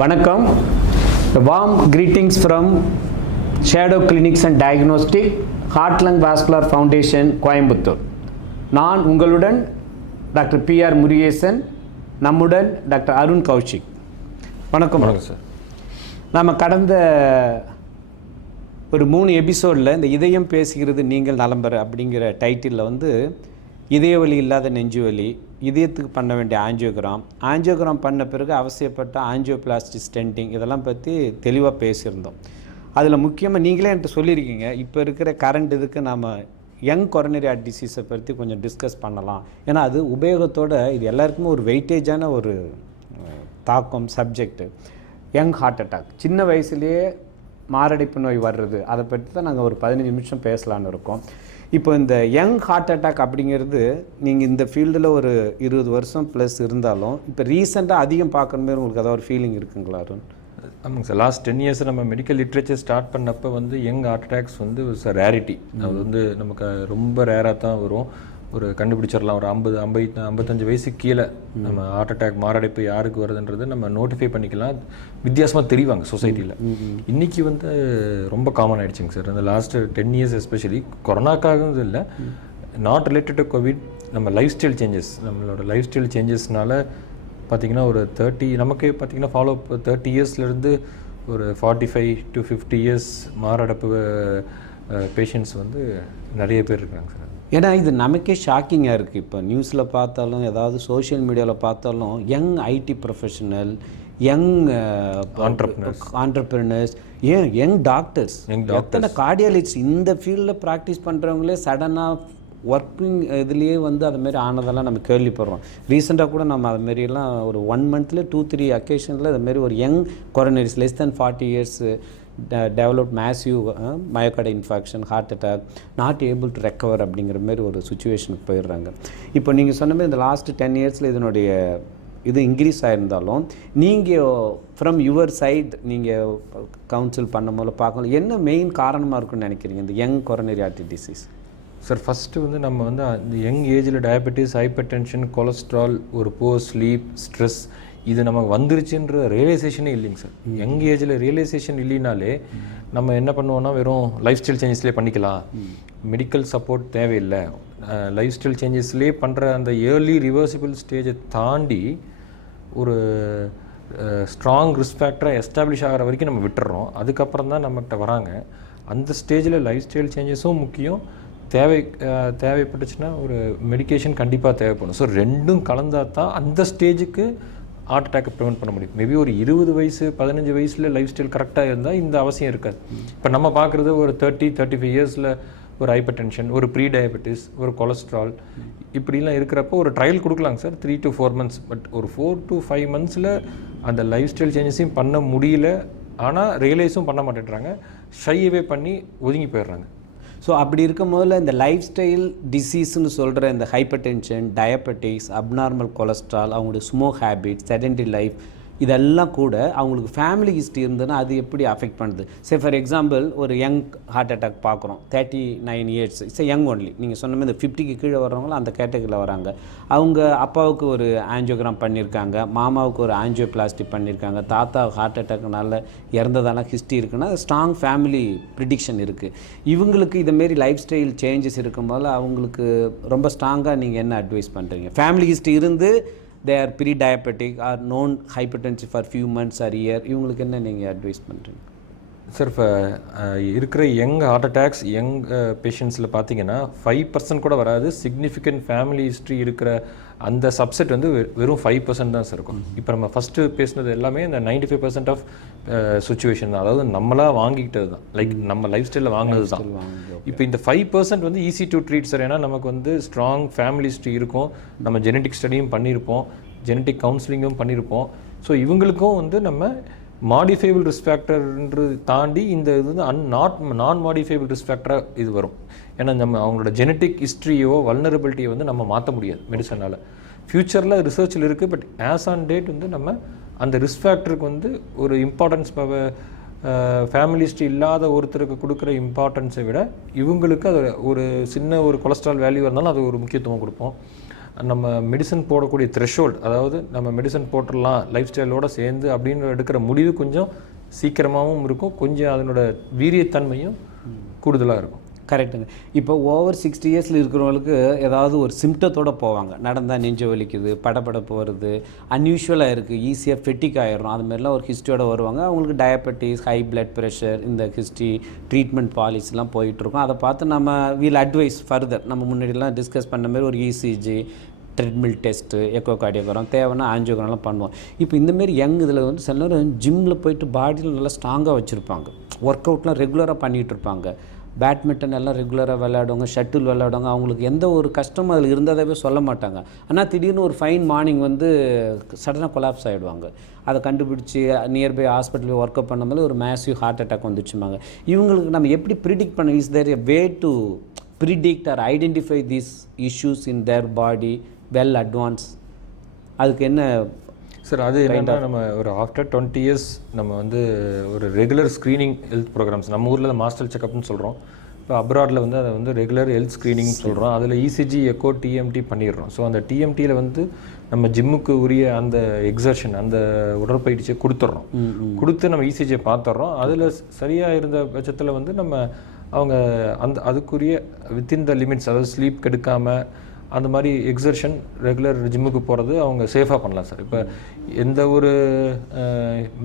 வணக்கம். Warm greetings from Shadow Clinics and Diagnostic Heart Lung Vascular Foundation, Coimbatore. நான் உங்களுடன் doctor PR Murugesan, நம்முடன் doctor Arun Kaushik. வணக்கம். வணக்கம் சார். நாம் கடந்த ஒரு 3 எபிசோடில் இந்த இதயம் பேசுகிறது நீங்கள் நலம்பெற அப்படிங்கிற டைட்டிலில் இதய வலி இல்லாத நெஞ்சு வலி, இதயத்துக்கு பண்ண வேண்டிய ஆஞ்சியோகிராம் பண்ண பிறகு அவசியப்பட்ட ஆஞ்சியோபிளாஸ்டி ஸ்டென்டிங் இதெல்லாம் பற்றி தெளிவாக பேசியிருந்தோம். அதில் முக்கியமாக நீங்களே என்கிட்ட சொல்லியிருக்கீங்க, இப்போ இருக்கிற கரண்ட் இதுக்கு நாம் யங் கொரோனரி ஹார்ட் டிசீஸை பற்றி கொஞ்சம் டிஸ்கஸ் பண்ணலாம். ஏன்னா அது உபயோகத்தோடு இது எல்லாருக்குமே ஒரு வெயிட்டேஜான ஒரு தாக்கம் சப்ஜெக்டு. யங் ஹார்ட் அட்டாக், சின்ன வயசுலேயே மாரடைப்பு நோய் வர்றது, அதை பற்றி தான் நாங்கள் ஒரு 15 நிமிஷம் பேசலான்னு இருக்கோம். இப்போ இந்த யங் ஹார்ட் அட்டாக் அப்படிங்கிறது நீங்கள் இந்த ஃபீல்டில் ஒரு 20 வருஷம் ப்ளஸ் இருந்தாலும் இப்போ ரீசெண்டாக அதிகம் பார்க்குற மாதிரி உங்களுக்கு ஏதாவது ஒரு ஃபீலிங் இருக்குங்களா அருண்? ஆமாங்க சார். லாஸ்ட் 10 இயர்ஸ் நம்ம மெடிக்கல் லிட்ரேச்சர் ஸ்டார்ட் பண்ணப்போ யங் ஹார்ட் அட்டாக்ஸ் ரேரிட்டி. அது நமக்கு ரொம்ப ரேராக தான் வரும். ஒரு கண்டுபிடிச்சிடலாம், ஒரு 55 வயசுக்கு கீழே நம்ம ஹார்ட் அட்டாக் மாரடைப்பு யாருக்கு வருதுன்றது நம்ம நோட்டிஃபை பண்ணிக்கலாம். வித்தியாசமாக தெரிவாங்க சொசைட்டியில். இன்றைக்கி ரொம்ப காமன் ஆகிடுச்சிங்க சார். இந்த லாஸ்ட் 10 இயர்ஸ் எஸ்பெஷலி கொரோனாக்காகவும் இல்லை, நாட் ரிலேட்டட் டு கோவிட், நம்ம லைஃப் ஸ்டைல் சேஞ்சஸ், நம்மளோட லைஃப் ஸ்டைல் சேஞ்சஸ்னால பார்த்திங்கன்னா ஒரு 30 நமக்கு பார்த்திங்கன்னா ஃபாலோ 30 இயர்ஸ்லேருந்து ஒரு 45 to 50 இயர்ஸ் மாரடைப்பு பேஷண்ட்ஸ் நிறைய பேர் இருக்காங்க சார். ஏன்னா இது நமக்கே ஷாக்கிங்காக இருக்குது. இப்போ நியூஸில் பார்த்தாலும் ஏதாவது சோஷியல் மீடியாவில் பார்த்தாலும் young ID professional, young entrepreneurs, young doctors, எத்தனை கார்டியாலஜிஸ்ட் இந்த ஃபீல்டில் ப்ராக்டிஸ் பண்ணுறவங்களே சடனாக ஒர்க்கிங் இதுலேயே அதுமாரி ஆனதெல்லாம் நம்ம கேள்விப்படுறோம். ரீசெண்டாக கூட நம்ம அதுமாரிலாம் ஒரு 1 மந்த்தில் 2-3 அக்கேஷனில் அதுமாரி ஒரு young coronaries less than 40 years developed massive myocardial infarction, heart attack, not able to recover அப்படிங்கிற மாதிரி ஒரு சுச்சுவேஷனுக்கு போயிடுறாங்க. இப்போ நீங்கள் சொன்ன மாதிரி இந்த லாஸ்ட் 10 இயர்ஸில் இதனுடைய இது இன்க்ரீஸ் ஆகிருந்தாலும் நீங்கள் ஃப்ரம் யுவர் சைட் நீங்கள் கவுன்சில் பண்ணும் போது பார்க்கணும் என்ன மெயின் காரணமாக இருக்குன்னு நினைக்கிறீங்க இந்த young coronary artery disease? Sir first நம்ம இந்த யங் ஏஜில் டயபெட்டிஸ், ஹைப்பர் டென்ஷன், கொலஸ்ட்ரால், ஒரு புவர் ஸ்லீப், ஸ்ட்ரெஸ் இது நமக்கு வந்துருச்சுன்ற ரியலைசேஷனே இல்லைங்க சார். யங் ஏஜில் ரியலைசேஷன் இல்லைனாலே நம்ம என்ன பண்ணுவோன்னா வெறும் லைஃப் ஸ்டைல் சேஞ்சஸ்லேயே பண்ணிக்கலாம், மெடிக்கல் சப்போர்ட் தேவையில்லை, லைஃப் ஸ்டைல் சேஞ்சஸ்லேயே பண்ணுற அந்த ஏர்லி ரிவர்சிபிள் ஸ்டேஜை தாண்டி ஒரு ஸ்ட்ராங் ரிஸ்க் ஃபேக்டராக எஸ்டாப்ளிஷ் ஆகிற வரைக்கும் நம்ம விட்டுறோம். அதுக்கப்புறம் தான் நம்மகிட்ட வராங்க. அந்த ஸ்டேஜில் லைஃப் ஸ்டைல் சேஞ்சஸும் முக்கியம், தேவைப்பட்டுச்சுன்னா ஒரு மெடிக்கேஷன் கண்டிப்பாக தேவைப்படும். ஸோ ரெண்டும் கலந்தால் தான் அந்த ஸ்டேஜுக்கு ஹார்ட் அட்டாக்கை ப்ரிவென்ட் பண்ண முடியும். மேபி ஒரு 20 வயசு 15 வயசில் லைஃப் ஸ்டைல் கரெக்டாக இருந்தால் இந்த அவசியம் இருக்காது. இப்போ நம்ம பார்க்குறது ஒரு 30-35 இயர்ஸில் ஒரு ஹைப்பர் டென்ஷன், ஒரு ப்ரீ டயபெட்டிஸ், ஒரு கொலஸ்ட்ரால் இப்படிலாம் இருக்கிறப்போ ஒரு ட்ரையல் கொடுக்கலாங்க சார், 3 to 4 months. பட் ஒரு 4 to 5 monthஸில் அந்த லைஃப் ஸ்டைல் சேஞ்சஸையும் பண்ண முடியல, ஆனால் ரியலைஸும் பண்ண மாட்டேன்றாங்க, ஷையவே பண்ணி ஒதுங்கி போயிடுறாங்க. ஸோ அப்படி இருக்கும் போதில் இந்த லைஃப் ஸ்டைல் டிசீஸ்னு சொல்கிற இந்த hyper tension, diabetics, abnormal cholesterol, அவங்களுடைய ஸ்மோக் ஹேபிட், செடென்டரி லைஃப் இதெல்லாம் கூட அவங்களுக்கு ஃபேமிலி ஹிஸ்ட்ரி இருந்ததுன்னா அது எப்படி அஃபெக்ட் பண்ணுது? சே ஃபார் எக்ஸாம்பிள் ஒரு யங் ஹார்ட் அட்டாக் பார்க்குறோம், 39 இயர்ஸ், இட்ஸ் யங் ஒன்லி. நீங்கள் சொன்ன மாதிரி இந்த 50க்கு கீழே வர்றவங்களும் அந்த கேட்டகரியில் வராங்க. அவங்க அப்பாவுக்கு ஒரு ஆஞ்சியோகிராம் பண்ணியிருக்காங்க, மாமாவுக்கு ஒரு ஆஞ்சியோபிளாஸ்டி பண்ணியிருக்காங்க, தாத்தா ஹார்ட் அட்டாக்னால இறந்ததால ஹிஸ்ட்ரி இருக்குன்னா ஸ்ட்ராங் ஃபேமிலி ப்ரிடிக்ஷன் இருக்குது. இவங்களுக்கு இதுமாரி லைஃப் ஸ்டைல் சேஞ்சஸ் இருக்கும்போது அவங்களுக்கு ரொம்ப ஸ்ட்ராங்காக நீங்கள் என்ன அட்வைஸ் பண்ணுறீங்க? ஃபேமிலி ஹிஸ்ட்ரி இருந்து they are pre-diabetic or known hypertensive for few months or year, இவங்களுக்கு என்ன நீங்கள் அட்வைஸ் பண்ணுறீங்க? சார் இப்போ இருக்கிற யங் ஹார்ட் அட்டாக்ஸ் யங் பேஷண்ட்ஸில் பார்த்தீங்கன்னா 5% கூட வராது. சிக்னிஃபிகண்ட் ஃபேமிலி ஹிஸ்ட்ரி இருக்கிற அந்த சப்செட் வெறும் 5% தான் சார் இருக்கும். இப்போ நம்ம ஃபஸ்ட்டு பேசினது எல்லாமே இந்த 95% ஆஃப் சுச்சுவேஷன் தான், அதாவது நம்மளாக வாங்கிக்கிட்டது தான், லைக் நம்ம லைஃப் ஸ்டைலில் வாங்கினது தான். இப்போ இந்த 5% ஈஸி டு ட்ரீட் சார். ஏன்னா நமக்கு ஸ்ட்ராங் ஃபேமிலி ஹிஸ்ட்ரி இருக்கும், நம்ம ஜெனட்டிக் ஸ்டடியும் பண்ணியிருப்போம், ஜெனட்டிக் கவுன்சிலிங்கும் பண்ணியிருப்போம். ஸோ இவங்களுக்கும் நம்ம மாடிஃபைபிள் ரிஸ்க் ஃபேக்டர்ன்றது தாண்டி இந்த இது நான் மாடிஃபைபிள் ரிஸ்க் ஃபேக்டராக இது வரும். ஏன்னா நம்ம அவங்களோட ஜெனட்டிக் ஹிஸ்ட்ரியோ வல்னரபிலிட்டியோ நம்ம மாற்ற முடியாது மெடிசனால். ஃப்யூச்சரில் ரிசர்ச்சில் இருக்குது, பட் ஆஸ் ஆன் டேட் நம்ம அந்த ரிஸ்க் ஃபேக்டருக்கு ஒரு இம்பார்ட்டன்ஸ் ஃபேமிலி ஹிஸ்ட்ரி இல்லாத ஒருத்தருக்கு கொடுக்குற இம்பார்ட்டன்ஸை விட இவங்களுக்கு அது ஒரு சின்ன ஒரு கொலஸ்ட்ரால் வேல்யூ இருந்தாலும் அது ஒரு முக்கியத்துவம் கொடுப்போம். நம்ம மெடிசன் போடக்கூடிய த்ரெஷோல்ட், அதாவது நம்ம மெடிசன் போட்டுடலாம் லைஃப் ஸ்டைலோடு சேர்ந்து அப்படின்னு எடுக்கிற முடிவு கொஞ்சம் சீக்கிரமாகவும் இருக்கும், கொஞ்சம் அதனோட வீரியத்தன்மையும் கூடுதலாக இருக்கும். கரெக்டுங்க. இப்போ ஓவர் 60 இயர்ஸில் இருக்கிறவங்களுக்கு ஏதாவது ஒரு சிம்டத்தோடு போவாங்க. நடந்தால் நெஞ்சு வலிக்குது, படபடப்பு வருது, அன்யூஷுவலாக இருக்குது, ஈஸியாக ஃபெட்டிக் ஆகிடும், அதுமாரிலாம் ஒரு ஹிஸ்ட்ரியோடு வருவாங்க. அவங்களுக்கு டயபெட்டிஸ், ஹை பிளட் ப்ரெஷர், இந்த ஹிஸ்ட்ரி ட்ரீட்மெண்ட் பாலிசிலாம் போயிட்டுருக்கோம். அதை பார்த்து நம்ம வீல் அட்வைஸ் ஃபர்தர் நம்ம முன்னாடிலாம் டிஸ்கஸ் பண்ண மாதிரி ஒரு ECG, treadmill test, echo cardiogram, தேவைன்னா ஆஞ்சியோகிராம்லாம் பண்ணுவோம். இப்போ இந்தமாரி யங் இதில் வந்து சில நேரம் ஜிம்மில் போயிட்டு பாடியில் நல்லா ஸ்ட்ராங்காக வச்சுருப்பாங்க, ஒர்க் அவுட்லாம் ரெகுலராக பண்ணிகிட்டு இருப்பாங்க, பேட்மிண்டன் எல்லாம் ரெகுலராக விளையாடுவாங்க, ஷட்டில் விளையாடுவாங்க, அவங்களுக்கு எந்த ஒரு கஷ்டமும் அதில் இருந்ததாகவே சொல்ல மாட்டாங்க. ஆனால் திடீர்னு ஒரு ஃபைன் மார்னிங் வந்து சடனாக கொலாப்ஸ் ஆகிடுவாங்க. அதை கண்டுபிடிச்சி நியர்பை ஹாஸ்பிட்டலில் ஒர்க் அப் பண்ணும்போது ஒரு மேசிவ் ஹார்ட் அட்டாக் வந்துச்சுமாங்க. இவங்களுக்கு நம்ம எப்படி ப்ரிடிக்ட் பண்ண, is there a way to predict or identify these issues in their body well advance? அதுக்கு என்ன சார்? அது என்னென்னா, நம்ம ஒரு ஆஃப்டர் 20 இயர்ஸ் நம்ம வந்து ஒரு ரெகுலர் ஸ்க்ரீனிங் ஹெல்த் ப்ரோக்ராம்ஸ், நம்ம ஊரில் மாஸ்டர் செக்அப்னு சொல்கிறோம், இப்போ அப்ராடில் வந்து அதை வந்து ரெகுலர் ஹெல்த் ஸ்க்ரீனிங் சொல்கிறோம். அதில் இசிஜி, எக்கோ, டிஎம்டி பண்ணிடுறோம். ஸோ அந்த டிஎம்டியில் வந்து நம்ம ஜிம்முக்கு உரிய அந்த எக்ஸர்ஷன், அந்த உடற்பயிற்சியை கொடுத்துட்றோம். கொடுத்து நம்ம இசிஜியை பார்த்துட்றோம். அதில் சரியாக இருந்த பட்சத்தில் வந்து நம்ம அவங்க அதுக்குரிய வித்தின் த லிமிட்ஸ், அதாவது ஸ்லீப் கெடுக்காமல் அந்த மாதிரி எக்ஸர்ஷன் ரெகுலர் ஜிம்முக்கு போகிறது அவங்க சேஃபாக பண்ணலாம் சார். இப்போ எந்த ஒரு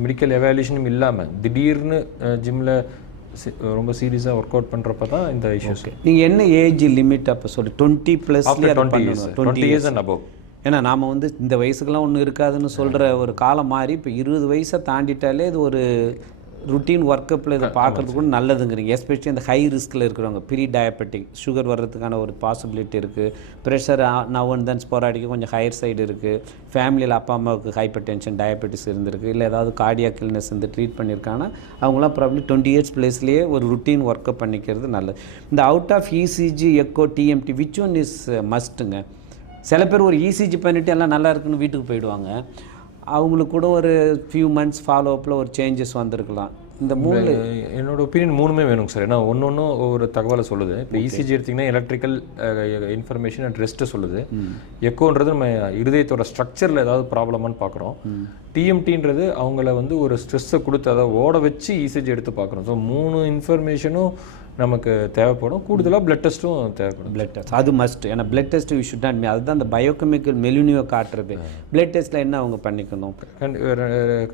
மெடிக்கல் எவாலுவேஷனும் இல்லாமல் திடீர்னு ஜிம்மில் ரொம்ப சீரியஸாக ஒர்க் அவுட் பண்ணுறப்ப தான் இந்த இஷ்யூஸ். நீங்கள் என்ன ஏஜ் லிமிட் அப்போ சொல்லி 20 + 20 இயர்ஸ் அண்ட் அபவ்? ஏன்னா நாம் வந்து இந்த வயசுக்கெலாம் ஒன்றும் இருக்காதுன்னு சொல்கிற ஒரு காலம் மாறி இப்போ 20 வயசை தாண்டிட்டாலே இது ஒரு ருட்டீன் ஒர்க்கப்பில் இதை பார்க்குறது கூட நல்லதுங்கிறீங்க. எஸ்பெஷலி இந்த ஹை ரிஸ்கில் இருக்கிறவங்க, ப்ரீ டயபெட்டிக், சுகர் வர்றதுக்கான ஒரு பாசிபிலிட்டி இருக்குது, ப்ரெஷர் நவ் அண்ட் தென் ஸ்போராடிக்கு கொஞ்சம் ஹையர் சைடு இருக்குது, ஃபேமிலியில் அப்பா அம்மாவுக்கு ஹைப்பர் டென்ஷன், டயபெட்டிஸ் இருந்திருக்கு, இல்லை ஏதாவது கார்டியாக் இல்னஸ் வந்து ட்ரீட் பண்ணியிருக்காங்கன்னா அவங்களாம் ப்ராப்ளி 20 இயர்ஸ் ப்ளேஸ்லேயே ஒரு ருட்டீன் ஒர்க்கப் பண்ணிக்கிறது நல்லது. இந்த out of ECG, echo, TMT which one is மஸ்ட்டுங்க? சில பேர் ஒரு இசிஜி பண்ணிவிட்டு எல்லாம் நல்லா இருக்குன்னு வீட்டுக்கு போயிடுவாங்க. அவங்களுக்கு கூட ஒரு ஃபியூ மந்த்ஸ் ஃபாலோ அப்பில் ஒரு சேஞ்சஸ் வந்திருக்கலாம். இந்த மூணு என்னோட ஒப்பீனியன் மூணுமே வேணுங்க சார். ஏன்னா ஒன்று ஒவ்வொரு தகவலை சொல்லுது. இப்போ இசிஜி எடுத்திங்கன்னா எலக்ட்ரிக்கல் இன்ஃபர்மேஷன் அண்ட் ரெஸ்ட்டு சொல்லுது. எக்கோன்றது நம்ம இருதயத்தோட ஸ்ட்ரக்சரில் ஏதாவது ப்ராப்ளமானு பார்க்குறோம். டிஎம்டின்றது அவங்கள வந்து ஒரு ஸ்ட்ரெஸ்ஸை கொடுத்து அதை ஓட வச்சு இசிஜி எடுத்து பார்க்குறோம். ஸோ 3 இன்ஃபர்மேஷனும் நமக்கு தேவைப்படும். கூடுதலாக பிளட் டெஸ்ட்டும் தேவைப்படும். பிளட் டெஸ்ட் அது மஸ்ட். ஏன்னா blood test we should not, அதுதான் அந்த பயோகெமிக்கல் மெலினியோ காட்டுறது. பிளட் டெஸ்ட்டில் என்ன அவங்க பண்ணிக்கணும்?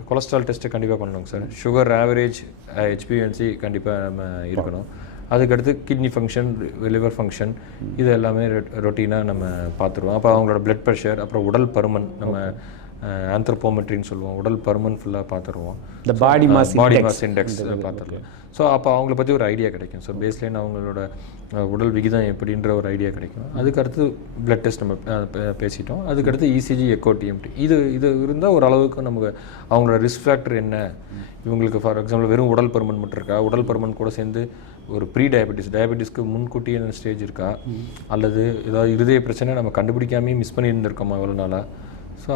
கொலஸ்ட்ரால் டெஸ்ட்டு கண்டிப்பாக பண்ணணும் சார். சுகர் ஆவரேஜ், ஹெச்பிஎன்சி கண்டிப்பாக நம்ம இருக்கணும். அதுக்கடுத்து கிட்னி ஃபங்க்ஷன், லிவர் ஃபங்க்ஷன், இது எல்லாமே ரொட்டீனாக நம்ம பார்த்துருவோம். அப்போ அவங்களோட பிளட் ப்ரெஷர், அப்புறம் உடல் பருமன், நம்ம ஆந்த்ரோபோமெட்ரின்னு சொல்லுவோம், உடல் பருமன் ஃபுல்லாக பார்த்துருவோம். இந்த பாடி மாஸ் இண்டெக்ஸ் பார்த்துருவோம். ஸோ அப்போ அவங்கள பற்றி ஒரு ஐடியா கிடைக்கும். ஸோ பேஸ்லைன் அவங்களோட உடல் விகிதம் எப்படின்ற ஒரு ஐடியா கிடைக்கும். அதுக்கடுத்து பிளட் டெஸ்ட் நம்ம பேசிட்டோம். அதுக்கடுத்து இசிஜி, எக்கோ, டிஎம்டி, இது இருந்தால் ஓரளவுக்கு நமக்கு அவங்களோட ரிஸ்க் ஃபேக்டர் என்ன, இவங்களுக்கு ஃபார் எக்ஸாம்பிள் வெறும் உடல் பருமன் மட்டும் இருக்கா, உடல் பருமன் கூட சேர்ந்து ஒரு ப்ரீ டயபெட்டிஸ்க்கு முன்கூட்டியே ஸ்டேஜ் இருக்கா, அல்லது ஏதாவது இருதய பிரச்சனை நம்ம கண்டுபிடிக்காமே மிஸ் பண்ணியிருந்திருக்கோமா எவ்வளோ நாளாக, ஸோ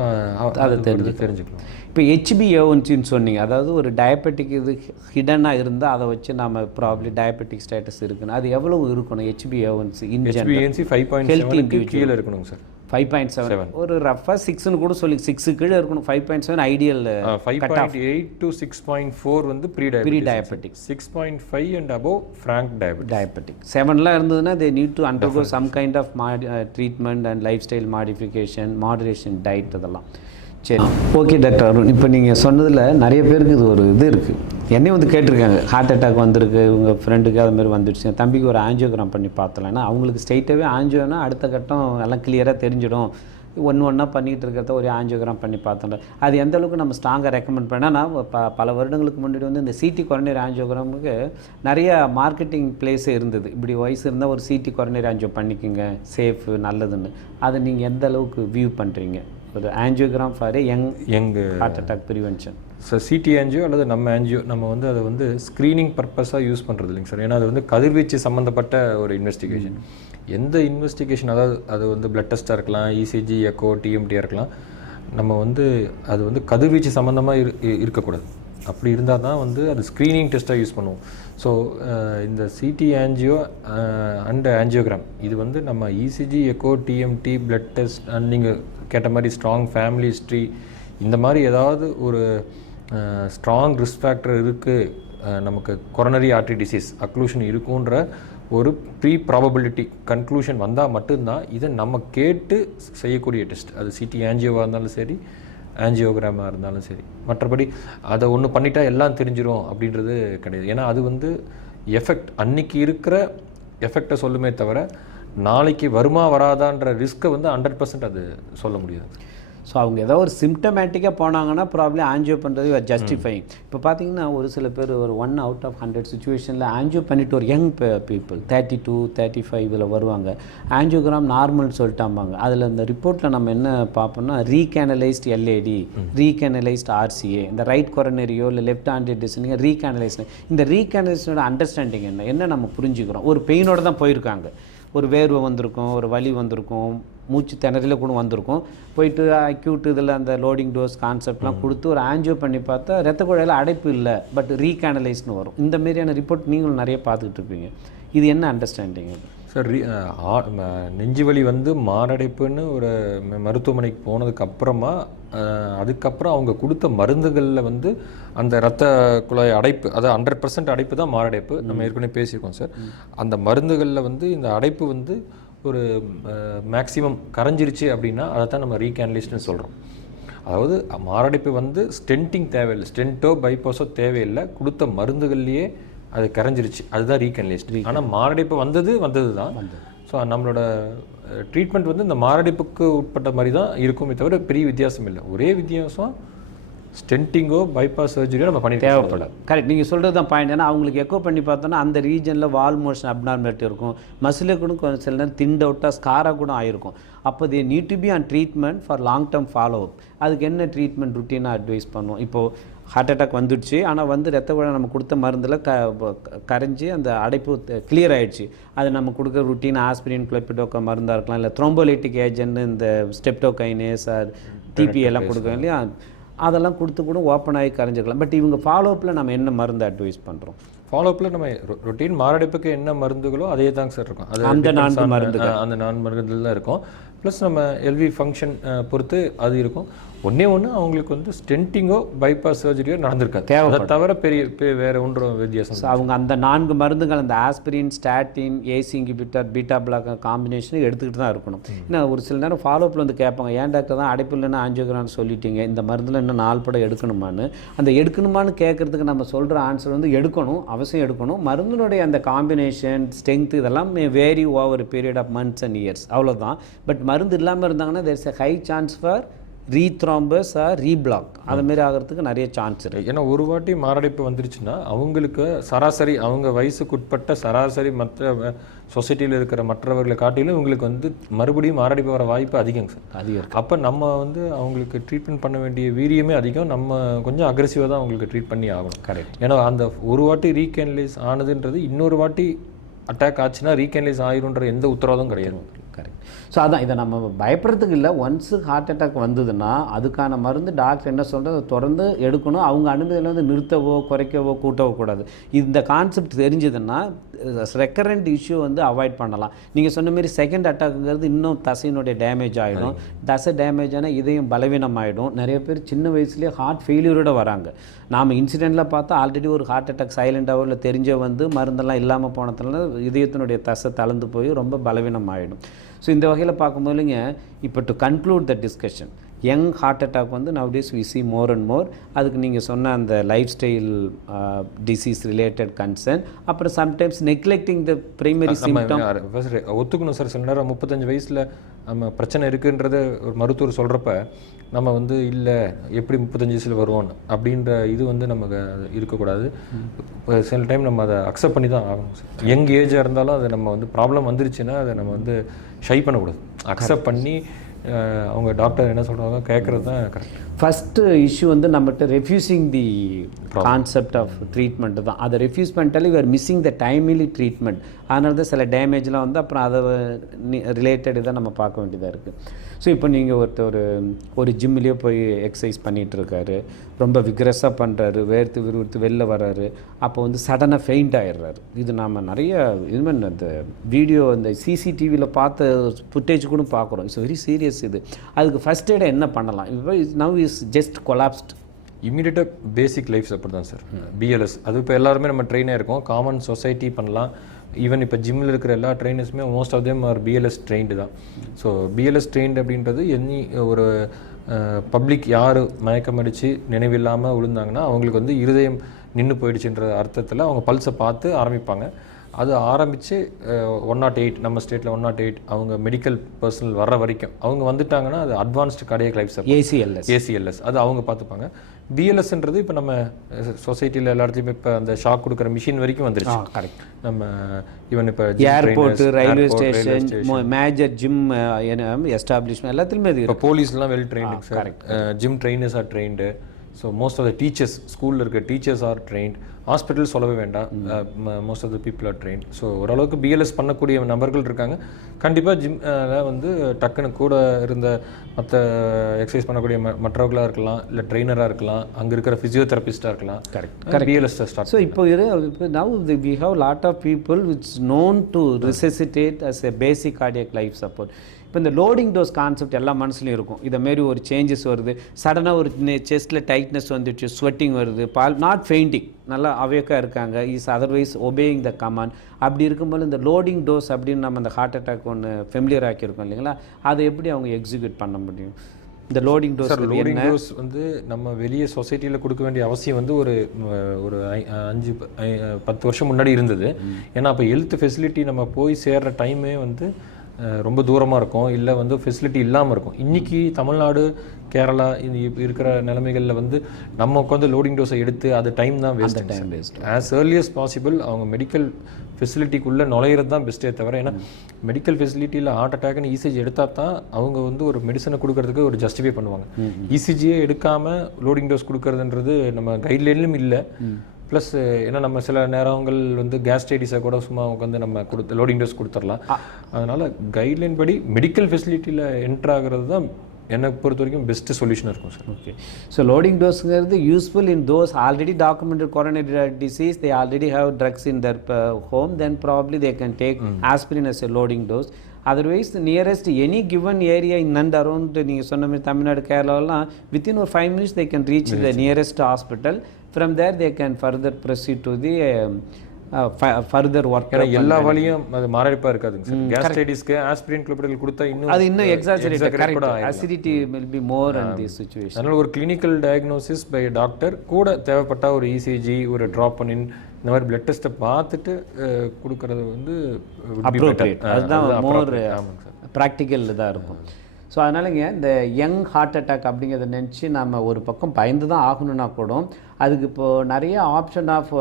அதை தெரிஞ்சுக்கலாம். இப்போ ஹெச்பிஏஒன்சின்னு சொன்னீங்க, அதாவது ஒரு டயபெட்டிக் இது ஹிடனாக இருந்தால் அதை வச்சு நம்ம ப்ராப்ளி டயபெட்டிக் ஸ்டேட்டஸ் இருக்குன்னு, அது எவ்வளவு இருக்கணும்? ஹெச்பிஏஒன்சி 5.7 கீழே இருக்கணுங்க சார். 5.7 ஒரு ரஃபாக 6ன்னு கூட சொல்லி 6 கீழே இருக்கணும். 5.7 ஐடியல். 5.8 to 6.4 வந்து prediabetic, 6.5 and above frank diabetic. 7லாம் இருந்ததுன்னா they need to undergo some kind of treatment and lifestyle modification, moderation, diet இதெல்லாம். சரி, ஓகே டாக்டர் அருண், இப்போ நீங்கள் சொன்னதில் நிறைய பேருக்கு இது ஒரு இது இருக்குது. என்னையும் வந்து கேட்டிருக்காங்க, ஹார்ட் அட்டாக் வந்திருக்கு, உங்கள் ஃப்ரெண்டுக்கு அது மாதிரி வந்துடுச்சு, என் தம்பிக்கு ஒரு ஆஞ்சியோகிராம் பண்ணி பார்த்தலாம். ஏன்னா அவங்களுக்கு ஸ்ட்ரெயிட்டாகவே ஆஞ்சியோனா அடுத்த கட்டம் எல்லாம் கிளியராக தெரிஞ்சிடும். ஒன்றா பண்ணிகிட்டு இருக்கிறத ஒரு ஆஞ்சியோகிராம் பண்ணி பார்த்தோம். அது எந்த அளவுக்கு நம்ம ஸ்ட்ராங்காக ரெக்கமெண்ட் பண்ணால், நான் பல வருடங்களுக்கு முன்னாடி வந்து இந்த சிடி கொரோனரி ஆஞ்சியோகிராமுக்கு நிறைய மார்க்கெட்டிங் பிளேஸே இருந்தது. இப்படி வயசு இருந்தால் ஒரு சிடி கொரோனரி ஆஞ்சியோ பண்ணிக்கோங்க, சேஃபு, நல்லதுன்னு. அதை நீங்கள் எந்த அளவுக்கு வியூ பண்ணுறீங்க? ஒரு angiogram for young heart attack prevention. So CT angio அல்லது நம்ம ஆஞ்சியோ நம்ம வந்து அதை வந்து ஸ்க்ரீனிங் பர்பஸாக யூஸ் பண்ணுறது இல்லைங்க சார். ஏன்னா அது வந்து கதிர்வீச்சு சம்மந்தப்பட்ட ஒரு இன்வெஸ்டிகேஷன். எந்த இன்வெஸ்டிகேஷன், அதாவது அது வந்து பிளட் டெஸ்ட்டாக இருக்கலாம், இசிஜி, எக்கோ, டிஎம்டியாக இருக்கலாம், நம்ம வந்து அது வந்து கதிர்வீச்சு சம்மந்தமாக இருக்கக்கூடாது. அப்படி இருந்தால் தான் வந்து அது ஸ்க்ரீனிங் டெஸ்ட்டாக யூஸ் பண்ணுவோம். ஸோ இந்த சிடி ஆஞ்சியோ அண்ட் ஆஞ்சியோகிராம் இது வந்து நம்ம ECG, echo, TMT, blood test and நீங்கள் கேட்ட மாதிரி ஸ்ட்ராங் ஃபேமிலி ஹிஸ்ட்ரி, இந்த மாதிரி ஏதாவது ஒரு ஸ்ட்ராங் ரிஸ்க் ஃபேக்டர் இருக்குது, நமக்கு கொரோனரி ஆர்டரி டிசீஸ் அக்ளூஷன் இருக்குன்ற ஒரு ப்ரீ ப்ராபபிலிட்டி கன்க்ளூஷன் வந்தால் மட்டும்தான் இதை நம்ம கேட்டு செய்யக்கூடிய டெஸ்ட். அது சிடி ஆஞ்சியோவாக இருந்தாலும் சரி, ஆஞ்சியோகிராமாக இருந்தாலும் சரி. மற்றபடி அதை ஒன்று பண்ணிட்டா எல்லாம் தெரிஞ்சிடும் அப்படின்றது கிடையாது. ஏன்னா அது வந்து எஃபெக்ட் அன்னைக்கு இருக்கிற எஃபெக்டை சொல்லுமே தவிர நாளைக்கு வருமா வராதான்ற ரிஸ்க்கை வந்து 100% அது சொல்ல முடியாது. ஸோ அவங்க ஏதோ ஒரு சிம்டமேட்டிக்காக போனாங்கன்னா ப்ராப்ளம் ஆன்ஜியோ பண்ணுறது ஜஸ்டிஃபைங். இப்போ பார்த்தீங்கன்னா ஒரு சில பேர் ஒரு 1 out of 100 சுச்சுவேஷனில் ஆன்ஜியோ பண்ணிட்டு ஒரு யங் பீப்புள் 32, 35 இதில் வருவாங்க. ஆன்ஜியோகிராம் நார்மல் சொல்லிட்டாம்பாங்க. அதில் இந்த ரிப்போர்ட்டில் நம்ம என்ன பார்ப்போம்னா ரீகேனலைஸ்ட் எல்ஏடி, ரீகேனலைஸ்ட் ஆர்சிஏ, இந்த ரைட் கொரோனரியோ இல்லை லெஃப்ட் ஆண்ட்ரியல் டிஸ்னிங்க ரீகேனலைஸ்ட். இந்த ரீகேனலைஸ்டோட அண்டர்ஸ்டாண்டிங் என்ன நம்ம புரிஞ்சுக்கிறோம்? ஒரு பெயினோட தான் போயிருக்காங்க, ஒரு வேர்வை வந்திருக்கும், ஒரு வலி வந்திருக்கும், மூச்சு திணறில் கூட வந்திருக்கும். போயிட்டு அக்யூட் இதில் அந்த லோடிங் டோஸ் கான்செப்ட்லாம் கொடுத்து ஒரு ஆன்ஜியோ பண்ணி பார்த்தா ரத்த குழாயில் அடைப்பு இல்லை, பட் ரீகேனலைஸ்னு வரும். இந்த மாதிரியான ரிப்போர்ட் நீங்களும் நிறைய பார்த்துக்கிட்டு இருப்பீங்க. இது என்ன அண்டர்ஸ்டாண்டிங்? சார் நெஞ்சு வலி வந்து மாரடைப்புன்னு ஒரு மருத்துவமனைக்கு போனதுக்கப்புறமா அதுக்கப்புறம் அவங்க கொடுத்த மருந்துகளில் வந்து அந்த இரத்த குழாய் அடைப்பு, அதாவது 100% அடைப்பு தான் மாரடைப்பு. நம்ம ஏற்கனவே பேசியிருக்கோம் சார். அந்த மருந்துகளில் வந்து இந்த அடைப்பு வந்து ஒரு மேக்ஸிமம் கரைஞ்சிருச்சு அப்படின்னா அதை தான் நம்ம ரீகேனலைஸ்ட்னு சொல்கிறோம். அதாவது மாரடைப்பு வந்து ஸ்டென்ட்டிங் தேவையில்லை, ஸ்டென்ட்டோ பைபாஸோ தேவையில்லை, கொடுத்த மருந்துகள்லேயே அது கரைஞ்சிருச்சு, அதுதான் ரீகேனலைஸ்ட். ஆனால் மாரடைப்பு வந்தது தான். ஸோ நம்மளோட ட்ரீட்மெண்ட் வந்து இந்த மாரடைப்புக்கு உட்பட்ட மாதிரி தான் இருக்குமே தவிர பெரிய வித்தியாசம் இல்லை. ஒரே வித்தியாசம் ஸ்டென்ட்டிங்கோ பைபாஸ் சர்ஜரியோ நம்ம பண்ணி தேவைப்படாது. கரெக்ட், நீங்கள் சொல்கிறது தான் பாயிண்ட். ஏன்னா அவங்களுக்கு எக்கோ பண்ணி பார்த்தோன்னா அந்த ரீஜனில் வால் மோஷன் அப்நார்மாலிட்டி இருக்கும், மசிலே கூட கொஞ்சம் சில நேரம் திண்ட் அவுட்டாக ஸ்காராக கூட ஆகிருக்கும். அப்போ they need to be on treatment for long term follow up. அதுக்கு என்ன ட்ரீட்மெண்ட் ருட்டீனாக அட்வைஸ் பண்ணுவோம்? இப்போது ஹார்ட் அட்டாக் வந்துடுச்சு, ஆனால் வந்து ரத்த குழாய் நம்ம கொடுத்த மருந்தில் கரைஞ்சி அந்த அடைப்பு கிளியர் ஆகிடுச்சு. அது நம்ம கொடுக்குற ருட்டீன் ஆஸ்பிரின், கிளப்பிடோக்கா மருந்தாக இருக்கலாம், இல்லை த்ரோம்போலைட்டிக் ஏஜென்ட் இந்த ஸ்டெப்டோகைனேஸ் டிபி எல்லாம் கொடுக்குறோம் இல்லையா, அதெல்லாம் கொடுத்து கூட ஓப்பன் ஆகி கரைஞ்சிக்கலாம். பட் இவங்க ஃபாலோஅப்பில் நம்ம என்ன மருந்து அட்வைஸ் பண்ணுறோம்? ஃபாலோஅப்பில் நம்ம ரொட்டீன் மாரடைப்புக்கு என்ன மருந்துகளோ அதே தாங்க சார் இருக்கும். அது அந்த 4 மருந்துகள் தான் இருக்கும். ப்ளஸ் நம்ம எல்வி ஃபங்க்ஷன் பொறுத்து அது இருக்கும். ஒன்றே அவங்களுக்கு வந்து ஸ்டென்ட்டிங்கோ பைபாஸ் சர்ஜரியோ நடந்திருக்காது, அதை தவிர பெரிய வேறு ஒன்றும் வித்தியாசம். அவங்க அந்த 4 மருந்துகள், அந்த aspirin, statin, ACE inhibitor, beta block combination எடுத்துக்கிட்டு தான் இருக்கணும். ஏன்னா ஒரு சில நேரம் ஃபாலோஅப்பில் வந்து கேட்பாங்க, ஏன் டாக்டர் தான் அடைப்பு இல்லைன்னா ஆஞ்சியோகிராம்னு சொல்லிட்டீங்க, இந்த மருந்தில் இன்னும் 4 படம் எடுக்கணுமான்னு. அந்த எடுக்கணுமான்னு கேட்குறதுக்கு நம்ம சொல்கிற ஆன்சர் வந்து எடுக்கணும், அவசியம் எடுக்கணும். மருந்தினுடைய அந்த காம்பினேஷன், ஸ்ட்ரென்த் இதெல்லாம் vary over period of months and years, அவ்வளோதான். பட் மருந்து இல்லாமல் இருந்தாங்கன்னா there is a high chance for rethrombosis or reblock, அதுமாரி ஆகிறதுக்கு நிறைய சான்ஸ் இருக்குது. ஏன்னா ஒரு வாட்டி மாரடைப்பு வந்துருச்சுன்னா அவங்களுக்கு சராசரி, அவங்க வயசுக்கு உட்பட்ட சராசரி மற்ற சொசைட்டியில் இருக்கிற மற்றவர்களை காட்டிலும் இவங்களுக்கு வந்து மறுபடியும் மாரடைப்பு வர வாய்ப்பு அதிகங்க சார், அதிகம். அப்போ நம்ம வந்து அவங்களுக்கு ட்ரீட்மெண்ட் பண்ண வேண்டிய வீரியமே அதிகம். நம்ம கொஞ்சம் அக்ரெசிவாக தான் அவங்களுக்கு ட்ரீட் பண்ணி ஆகணும். கரெக்ட். ஏன்னா அந்த ஒரு வாட்டி ரீகேனலைஸ் ஆனதுன்றது இன்னொரு வாட்டி அட்டாக் ஆச்சுன்னா ரீகேனலைஸ் ஆயிருன்ற எந்த உத்தரவாதம் கிடையாது. கரெக்ட். ஸோ அதான், இதை நம்ம பயப்படுறதுக்கு இல்லை. ஒன்ஸு ஹார்ட் அட்டாக் வந்ததுன்னா அதுக்கான மருந்து டாக்டர் என்ன சொல்கிறது அதை தொடர்ந்து எடுக்கணும். அவங்க அனுமதியில் வந்து நிறுத்தவோ குறைக்கவோ கூட்டவோ கூடாது. இந்த கான்செப்ட் தெரிஞ்சதுன்னா ரெக்கரண்ட் இஷ்யூ வந்து அவாய்ட் பண்ணலாம். நீங்கள் சொன்ன மாரி செகண்ட் அட்டாக்குங்கிறது இன்னும் தசையினுடைய டேமேஜ் ஆகிடும். தசை டேமேஜ் ஆனால் இதயம் பலவீனம் ஆகிடும். நிறைய பேர் சின்ன வயசுலேயே ஹார்ட் ஃபெயிலியரோடு வராங்க. நாம் இன்சிடெண்ட்டில் பார்த்தா ஆல்ரெடி ஒரு ஹார்ட் அட்டாக் சைலண்டாகவோ இல்லை தெரிஞ்ச வந்து மருந்தெல்லாம் இல்லாமல் போனதுனால இதயத்தினுடைய தசை தளர்ந்து போய் ரொம்ப பலவீனம் ஆகிடும். ஸோ இந்த வகையில் பார்க்கும்போதுங்க, இப்போ to conclude the discussion, young heart attack வந்து nowadays we see more and more. அதுக்கு நீங்கள் சொன்ன அந்த lifestyle disease related concern, அப்புறம் sometimes neglecting the primary symptom. ஒத்துக்கணும் சார், சில நேரம் 35 வயசில் நம்ம பிரச்சனை இருக்குன்றத ஒரு மருத்துவர் சொல்கிறப்ப நம்ம வந்து இல்லை எப்படி 35 வயசில் வருவோன்னு அப்படின்ற இது வந்து நமக்கு இருக்கக்கூடாது. சில டைம் நம்ம அதை அக்செப்ட் பண்ணி தான் ஆகணும் சார். யங் ஏஜாக இருந்தாலும் அதை நம்ம வந்து ப்ராப்ளம் வந்துருச்சுன்னா அதை நம்ம வந்து ஷை பண்ணக்கூடாது, அக்செப்ட் பண்ணி அவங்க டாக்டர் என்ன சொல்கிறாங்க கேட்குறது தான் கரெக்ட். ஃபஸ்ட்டு இஷ்யூ வந்து நம்மகிட்ட refusing the concept of treatment தான். அதை ரெஃப்யூஸ் பண்ணிட்டாலே you're missing the timely treatment. அதனால தான் சில டேமேஜ்லாம் வந்து அப்புறம் அதை ரிலேட்டடு தான் நம்ம பார்க்க வேண்டியதாக இருக்குது. ஸோ இப்போ நீங்கள் ஒரு ஜிம்மிலேயே போய் எக்ஸசைஸ் பண்ணிகிட்ருக்காரு, ரொம்ப விக்ரஸாக பண்ணுறாரு, வேர்த்து விறுவிறுத்து வெளில வர்றாரு, அப்போ வந்து சடனாக ஃபெயிண்ட் ஆகிடுறாரு. இது நாம் நிறைய இதுமாதிரி அந்த வீடியோ அந்த சிசிடிவியில் பார்த்த ஃபுட்டேஜ் கூட பார்க்குறோம். It's very serious. இது அதுக்கு ஃபஸ்ட் எய்டை என்ன பண்ணலாம்? இப்போ நவ் இஸ் ஜஸ்ட் கொலாப்ஸ்ட். இமீடியட்டாக பேசிக் லைஃப் சப்போர்ட் தான் சார். பிஎல்எஸ் அது இப்போ எல்லாருமே நம்ம ட்ரெயினாக இருக்கோம், காமன் சொசைட்டி பண்ணலாம். ஈவன் இப்போ ஜிம்மில் இருக்கிற எல்லா ட்ரெயினர்ஸுமே most of them are BLS trained தான். ஸோ பிஎல்எஸ் ட்ரெயின்டு அப்படின்றது ஒரு பப்ளிக் யார் மயக்கம் அடித்து நினைவில்லாமல் விழுந்தாங்கன்னா அவங்களுக்கு வந்து இருதயம் நின்று போயிடுச்சுன்ற அர்த்தத்தில் அவங்க பல்ஸை பார்த்து ஆரம்பிப்பாங்க. அது ஆரம்பித்து 108 நம்ம ஸ்டேட்டில் 108 அவங்க மெடிக்கல் பர்சனல் வர்ற வரைக்கும் அவங்க வந்துட்டாங்கன்னா அது advanced cardiac life support ACLS அது அவங்க பார்த்துப்பாங்க. பிஎல்எஸ்ன்றது இப்போ நம்ம சொசைட்டியில் எல்லா இடத்துலையுமே இப்போ அந்த ஷாக் கொடுக்குற மிஷின் வரைக்கும் வந்துருச்சு. கரெக்ட். நம்ம ஈவன் இப்போ airport, railway station, major gym establishment எல்லாத்துலேயுமே அது. இப்போ போலீஸ்லாம் well trained sir, gym trainers are trained. So most of the teachers, ஸ்கூலில் இருக்க டீச்சர்ஸ் ஆர் ட்ரெயின்ட். ஹாஸ்பிட்டல் சொல்லவே வேண்டாம், most of the people are trained. So ஓரளவுக்கு பிஎல்எஸ் பண்ணக்கூடிய நபர்கள் இருக்காங்க. கண்டிப்பாக ஜிம்மில் வந்து டக்குன்னு கூட இருந்த மற்ற எக்ஸசைஸ் பண்ணக்கூடிய மற்றவர்களாக இருக்கலாம், இல்லை ட்ரெயினராக இருக்கலாம், அங்கே இருக்கிற ஃபிசியோதெரபிஸ்டாக இருக்கலாம். கரெக்ட். BLS start. ஸோ இப்போ now we have lot of people which known to resuscitate as a basic cardiac life support. இப்போ இந்த லோடிங் டோஸ் கான்செப்ட் எல்லா மனசுலையும் இருக்கும். இதேமாரி ஒரு சேஞ்சஸ் வருது, சடனாக ஒரு செஸ்ட்டில் டைட்னஸ் வந்துடுச்சு, ஸ்வெட்டிங் வருது, நாட் ஃபெயிண்டிங், நல்லா அவேக்காக இருக்காங்க, is otherwise obeying the command. அப்படி இருக்கும்போது இந்த லோடிங் டோஸ் அப்படின்னு நம்ம அந்த ஹார்ட் அட்டாக் ஒன்று ஃபெமிலியர் ஆக்கியிருக்கோம் இல்லைங்களா, அதை எப்படி அவங்க எக்ஸிக்யூட் பண்ண முடியும்? இந்த லோடிங் டோஸ் வந்து நம்ம வெளியே சொசைட்டியில் கொடுக்க வேண்டிய அவசியம் வந்து ஒரு 5-10 வருஷம் முன்னாடி இருந்தது. ஏன்னா அப்போ ஹெல்த் ஃபெசிலிட்டி நம்ம போய் சேர்கிற டைமே வந்து ரொம்ப தூரமாக இருக்கும், இல்லை வந்து ஃபெசிலிட்டி இல்லாமல் இருக்கும். இன்றைக்கி தமிழ்நாடு, கேரளா இருக்கிற நிலைமைகளில் வந்து நம்ம உட்காந்து லோடிங் டோஸை எடுத்து அது டைம் தான் waste. As early as possible அவங்க மெடிக்கல் ஃபெசிலிட்டிக்குள்ளே நுழையிறது தான் பெஸ்ட்டே தவிர, ஏன்னா மெடிக்கல் ஃபெசிலிட்டியில் ஹார்ட் அட்டாக்னு இசிஜி எடுத்தால் தான் அவங்க வந்து ஒரு மெடிசனை கொடுக்கறதுக்கு ஒரு ஜஸ்டிஃபை பண்ணுவாங்க. இசிஜியே எடுக்காமல் லோடிங் டோஸ் கொடுக்கறதுன்றது நம்ம கைட்லைன்லையும் இல்லை. ப்ளஸ் ஏன்னா நம்ம சில நேரங்கள் வந்து கேஸ்ட்ரைட்டிஸை கூட சும்மா உட்காந்து நம்ம லோடிங் டோஸ் கொடுத்துடலாம். அதனால் கைட்லைன் படி மெடிக்கல் ஃபெசிலிட்டியில் என்ட்ரு ஆகிறது தான் என்னை பொறுத்த வரைக்கும் பெஸ்ட்டு சொல்யூஷன் இருக்கும் சார். ஓகே. ஸோ லோடிங் டோஸுங்கிறது useful in those already documented coronary disease, they already have drugs in their home, then probably they can take aspirin as a loading dose. Otherwise the nearest any given area in and around நீங்கள் சொன்ன மாதிரி Tamil Nadu, கேரளாலாம் within ஒரு 5 minutes they can reach the nearest hospital. From there they can further proceed to the further work. எல்லா வழியும் அது மாரடைப்பாக இருக்காதுங்க sir. கேஸ்ட்ரைட்டிஸ்க்கு aspirin குளோபிடல் கொடுத்தா இன்னும் exaggerate, acidity will be more in this situation. அதனால ஒரு கிளினிக்கல் டயக்னோசிஸ் பை டாக்டர் கூட தேவைப்பட்ட ஒரு இசிஜி, ஒரு ட்ராப்பனின், இந்த மாதிரி பிளட் டெஸ்ட்டை பார்த்துட்டு கொடுக்கறது வந்து அப்ரோப்ரியேட். அதுதான் மோர் ப்ராக்டிக்கல் தான் இருக்கும். ஸோ அதனாலங்க இந்த யங் ஹார்ட் அட்டாக் அப்படிங்கிறத நினச்சி நம்ம ஒரு பக்கம் பயந்து தான் ஆகணும்னா கூட அதுக்கு இப்போது நிறைய option of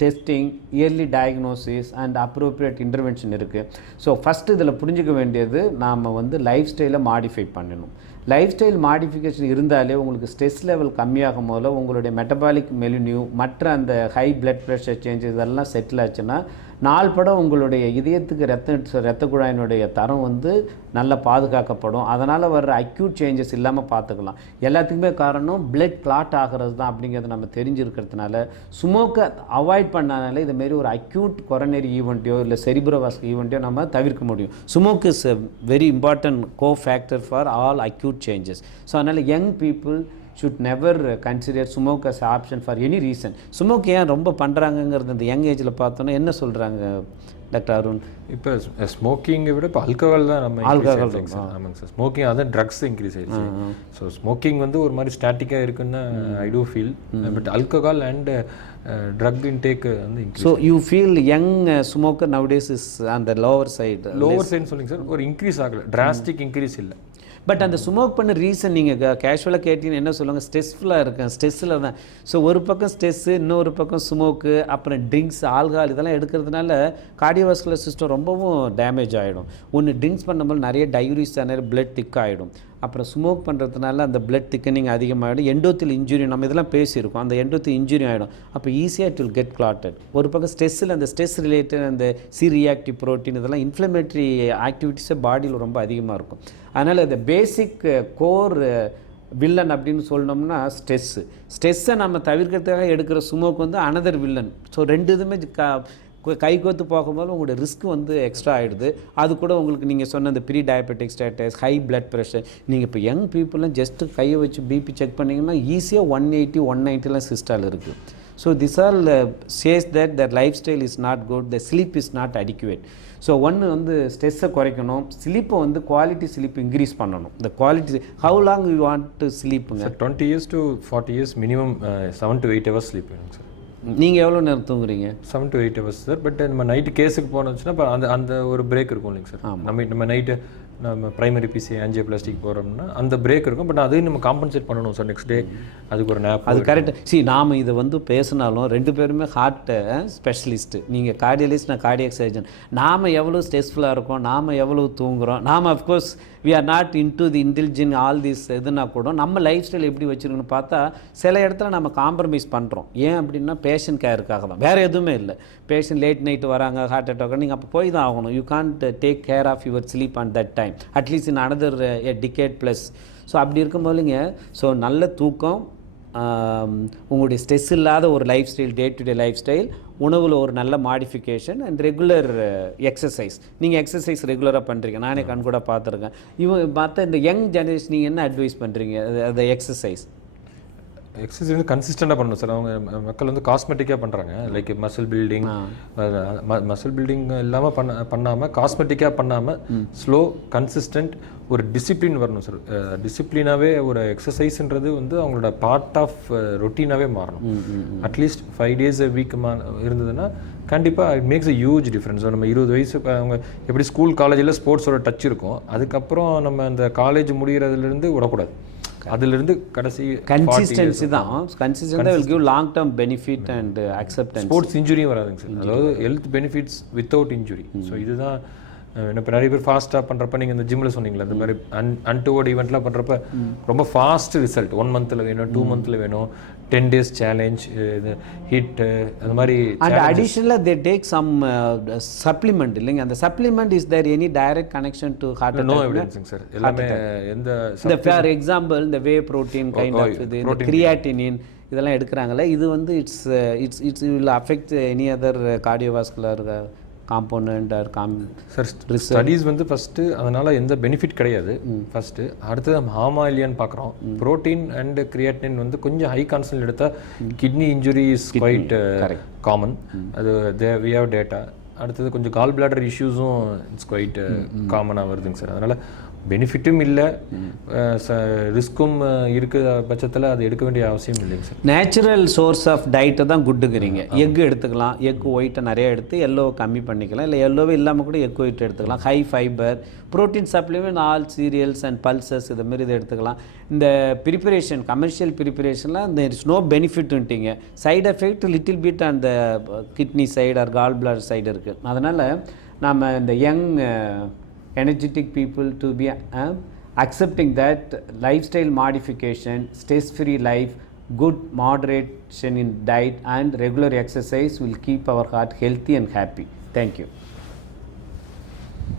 testing, early diagnosis and appropriate intervention இருக்குது. ஸோ ஃபஸ்ட்டு இதில் புரிஞ்சிக்க வேண்டியது நாம் வந்து லைஃப் ஸ்டைலை மாடிஃபை பண்ணணும். லைஃப் ஸ்டைல் மாடிஃபிகேஷன் இருந்தாலே உங்களுக்கு ஸ்ட்ரெஸ் லெவல் கம்மியாகும் போது உங்களுடைய மெட்டபாலிக் மெலினியூ, மற்ற அந்த ஹை பிளட் ப்ரெஷர் சேஞ்சஸ் இதெல்லாம் செட்டில் ஆச்சுன்னா நாள்பட உங்களுடைய இதயத்துக்கு இரத்த குழாயினுடைய தரம் வந்து நல்லா பாதுகாக்கப்படும். அதனால் வர்ற அக்யூட் சேஞ்சஸ் இல்லாமல் பார்த்துக்கலாம். எல்லாத்துக்குமே காரணம் பிளட் கிளாட் ஆகிறது தான் அப்படிங்கிறது நம்ம தெரிஞ்சிருக்கிறதுனால ஸ்மோக்கை அவாய்ட் பண்ணனால இதுமாரி ஒரு அக்யூட் கொரோனரி ஈவெண்ட்டையோ இல்லை செரிப்ரோவாஸ்குலர் ஈவெண்ட்டையோ நம்ம தவிர்க்க முடியும். Smoke is a very important co factor for all acute changes. So அதனால் young people should never consider smoke as an option for any reason. Smoke ஏன் ரொம்ப பண்ணுறாங்கங்கிறது இந்த யங் ஏஜில் பார்த்தோன்னா என்ன சொல்கிறாங்க டாக்டர் அருண்? இப்போ ஸ்மோக்கிங்கை விட இப்போ ஆல்கஹால் தான் நம்ம ஆல்கஹால். ஆமாங்க சார், ஸ்மோக்கிங் அதான் ட்ரக்ஸ் இன்க்ரீஸ் ஆயிடுச்சு. ஸோ ஸ்மோக்கிங் வந்து ஒரு மாதிரி ஸ்டாட்டிக்காக இருக்குன்னு I do feel. But alcohol and drug intake வந்து increase. So you feel young smoker nowadays is அந்த லோவர் சைடு சொல்லுங்க சார், ஒரு இன்க்ரீஸ் ஆகலை, டிராஸ்டிக் இன்க்ரீஸ் இல்லை. பட் அந்த ஸ்மோக் பண்ண ரீசன் நீங்கள் கேஷுவலாக கேட்டீங்கன்னா என்ன சொல்லுவாங்க, ஸ்ட்ரெஸ்ஃபுல்லாக இருக்கேன், ஸ்ட்ரெஸ்ஸில் தான். ஸோ ஒரு பக்கம் ஸ்ட்ரெஸ்ஸு, இன்னொரு பக்கம் ஸ்மோக்கு, அப்புறம் ட்ரிங்க்ஸ், ஆல்கஹால் இதெல்லாம் எடுக்கிறதுனால கார்டியோவாஸ்குலர் சிஸ்டம் ரொம்பவும் டேமேஜ் ஆகிடும். ஒன்று ட்ரிங்க்ஸ் பண்ணும்போது நிறைய டையூரிஸ், நிறைய பிளட் திக் ஆகிடும். அப்புறம் ஸ்மோக் பண்ணுறதுனால அந்த பிளட் திக்கனிங் அதிகமாகிடும். எண்டோத்தில் இன்ஜுரி, நம்ம இதெல்லாம் பேசியிருக்கோம், அந்த எண்டோத்தில் இன்ஜுரி ஆகிடும். அப்போ ஈஸியாக இட் வில் கெட் கிளாட்டட். ஒரு பக்கம் ஸ்ட்ரெஸ்ஸில் அந்த ஸ்ட்ரெஸ் ரிலேட்டட் அந்த சி ரியாக்டிவ் ப்ரோட்டீன் இதெல்லாம் இன்ஃப்ளமேட்டரி ஆக்டிவிட்டீஸை பாடியில் ரொம்ப அதிகமாக இருக்கும். அதனால் இந்த பேசிக் கோர் வில்லன் அப்படின்னு சொல்லணும்னா ஸ்ட்ரெஸ்ஸை நம்ம தவிர்க்கிறதுக்காக எடுக்கிற ஸ்மோக் வந்து அனதர் வில்லன். ஸோ ரெண்டு இதுவுமே கைகோத்து போகும்போது உங்களோட ரிஸ்க் வந்து எக்ஸ்ட்ரா ஆகிடுது. அது கூட உங்களுக்கு நீங்கள் சொன்ன அந்த prediabetic status, high blood pressure, நீங்கள் இப்போ யங் பீப்புளெலாம் ஜஸ்ட்டு கையை வச்சு பிபி செக் பண்ணிங்கன்னா ஈஸியாக 180, 190 சிஸ்டால் இருக்குது. So this all says that Dhar life style is not good, the sleep is not adequate. So ஒன்று வந்து ஸ்ட்ரெஸ்ஸை குறைக்கணும், ஸ்லீப்பை வந்து குவாலிட்டி ஸ்லீப் இன்க்ரீஸ் பண்ணணும். இந்த quality how long you want to ஸ்லீப்புங்க? 20 years to 40 years minimum 7 to 8 hours sleep வேணும் sir. நீங்கள் எவ்வளோ நேரம் தூங்குறீங்க? 7 to 8 hours சார். பட் நம்ம நைட்டு கேஸுக்கு போனோம்னா இப்போ அந்த ஒரு பிரேக் இருக்கும் இல்லைங்க சார். நம்ம நைட்டு நம்ம ப்ரைமரி பிசி ஆஞ்சியோபிளாஸ்டிக் போகிறோம்னா அந்த பிரேக் இருக்கும். பட் அதையும் நம்ம காம்பன்சேட் பண்ணணும் சார். நெக்ஸ்ட் டே அதுக்கு ஒரு நேப். அது கரெக்டு. நாம் இதை வந்து பேசினாலும் ரெண்டு பேருமே ஹார்ட் ஸ்பெஷலிஸ்ட்டு. நீங்கள் கார்டியலிஸ்ட், நான் கார்டியக் சர்ஜன். நாம் எவ்வளோ ஸ்ட்ரெஸ்ஃபுல்லாக இருக்கோம், நாம் எவ்வளோ தூங்குகிறோம், நாம் of course we are not into the intelligent all this எதுனா கூட நம்ம லைஃப் ஸ்டைல் எப்படி வச்சுருக்கணும்னு பார்த்தா சில இடத்துல நம்ம காம்ப்ரமைஸ் பண்ணுறோம். ஏன் அப்படின்னா பேஷண்ட் கேருக்காக தான், வேறு எதுவுமே இல்லை. பேஷண்ட் லேட் நைட்டு வராங்க, ஹார்ட் அட்டாக், நீங்கள் அப்போ போய் தான் ஆகணும். You can't take care of your sleep at that time, at least in another decade plus. So அப்படி இருக்கும்போதுங்க, ஸோ நல்ல தூக்கம், உங்களுடைய ஸ்ட்ரெஸ் இல்லாத ஒரு life style, day to day life style, உணவில் ஒரு நல்ல மாடிஃபிகேஷன் அண்ட் ரெகுலர் எக்ஸசைஸ். நீங்கள் எக்ஸசைஸ் ரெகுலராக பண்ணுறீங்க, நானே கண் கூட பார்த்துருக்கேன். மற்ற இந்த யங் ஜெனரேஷன் நீங்கள் என்ன அட்வைஸ் பண்ணுறீங்க? அந்த எக்ஸசைஸ் வந்து கன்சிஸ்டண்டாக பண்ணணும் சார். அவங்க மக்கள் வந்து காஸ்மெட்டிக்காக பண்ணுறாங்க. லைக் மசில் பில்டிங் இல்லாமல் பண்ணாமல் காஸ்மெட்டிக்காக பண்ணாமல் ஸ்லோ கன்சிஸ்டன்ட் ஒரு டிசிப்ளின் வரணும் சார். டிசிப்ளினாகவே ஒரு எக்ஸசைஸ்ன்றது வந்து அவங்களோட பார்ட் ஆஃப் ரொட்டீனாகவே மாறணும். அட்லீஸ்ட் 5 days a week இருந்ததுன்னா கண்டிப்பாக it makes a huge difference. நம்ம 20 வயசு அவங்க எப்படி ஸ்கூல் காலேஜில் ஸ்போர்ட்ஸோட டச் இருக்கும், அதுக்கப்புறம் நம்ம அந்த காலேஜ் முடிகிறதுலேருந்து விடக்கூடாது. அதிலிருந்து கடைசி கன்சிஸ்டன்சி தான். Consistency will give long term benefit and acceptance. Sports இன்ஜுரியும் வராதுங்க சார். அதாவது health benefits without injury. So இதுதான் இப்போ நிறைய பேர் ஃபாஸ்ட்டாக பண்ணுறப்ப நீங்கள் இந்த ஜிம்மில் சொன்னீங்களா, இந்த மாதிரி அன்டுவர்ட் ஈவெண்ட்லாம் பண்ணுறப்ப ரொம்ப ஃபாஸ்ட் ரிசல்ட் 1 monthல வேணும், 2 monthல வேணும், 10 days சேலஞ்ச், இது ஹிட், அந்த மாதிரி. அண்ட் அடிஷனலாக தே டேக் சம் சப்ளிமெண்ட் இல்லைங்க. அந்த supplement is there any direct connection to heart attack? No எவிடன்ஸுங்க சார். எல்லாமே இந்த ஃபார் எக்ஸாம்பிள் இந்த வே ப்ரோட்டீன் கைண்ட் ஆஃப் இது, இந்த கிரியாட்டினின் இதெல்லாம் எடுக்கிறாங்களே, இது வந்து it's will affect any other cardiovascular component or sir? Studies வந்து ஃபஸ்ட்டு அதனால் எந்த பெனிஃபிட் கிடையாது ஃபஸ்ட்டு. அடுத்தது நம்ம ஆமா இல்லையான்னு பார்க்குறோம். ப்ரோட்டீன் அண்ட் கிரியாட்டின் வந்து கொஞ்சம் ஹை கான்சன்ட் எடுத்தால் kidney injury is quite common. அது வி ஹேவ் டேட்டா. அடுத்தது கொஞ்சம் கால் பிளாடர் இஷ்யூஸும் இட்ஸ் குவைட் காமனாக வருதுங்க சார். அதனால் பெனிஃபிட்டும் இல்லை, ரிஸ்க்கும் இருக்கிற பட்சத்தில் அது எடுக்க வேண்டிய அவசியம் இல்லைங்க சார். நேச்சுரல் சோர்ஸ் ஆஃப் டயட்டை தான் குட்டுக்கிறீங்க. எக் எடுத்துக்கலாம், எக் ஒயிட்டை நிறைய எடுத்து எல்லோவை கம்மி பண்ணிக்கலாம், இல்லை எல்லோவே இல்லாமல் கூட எக் ஒயிட் எடுத்துக்கலாம். High fibre protein supplement, all cereals and pulses இதுமாரி இதை எடுத்துக்கலாம். இந்த ப்ரிப்பரேஷன் கமர்ஷியல் ப்ரிப்பரேஷன்லாம் இந்த இட்ஸ் நோ பெனிஃபிட்டுன்ட்டிங்க. சைடு எஃபெக்ட் லிட்டில் பிட் அந்த kidney side or gallbladder side இருக்குது. அதனால் நம்ம இந்த young energetic people to be accepting that lifestyle modification, stress-free life, good moderation in diet and regular exercise will keep our heart healthy and happy. Thank you.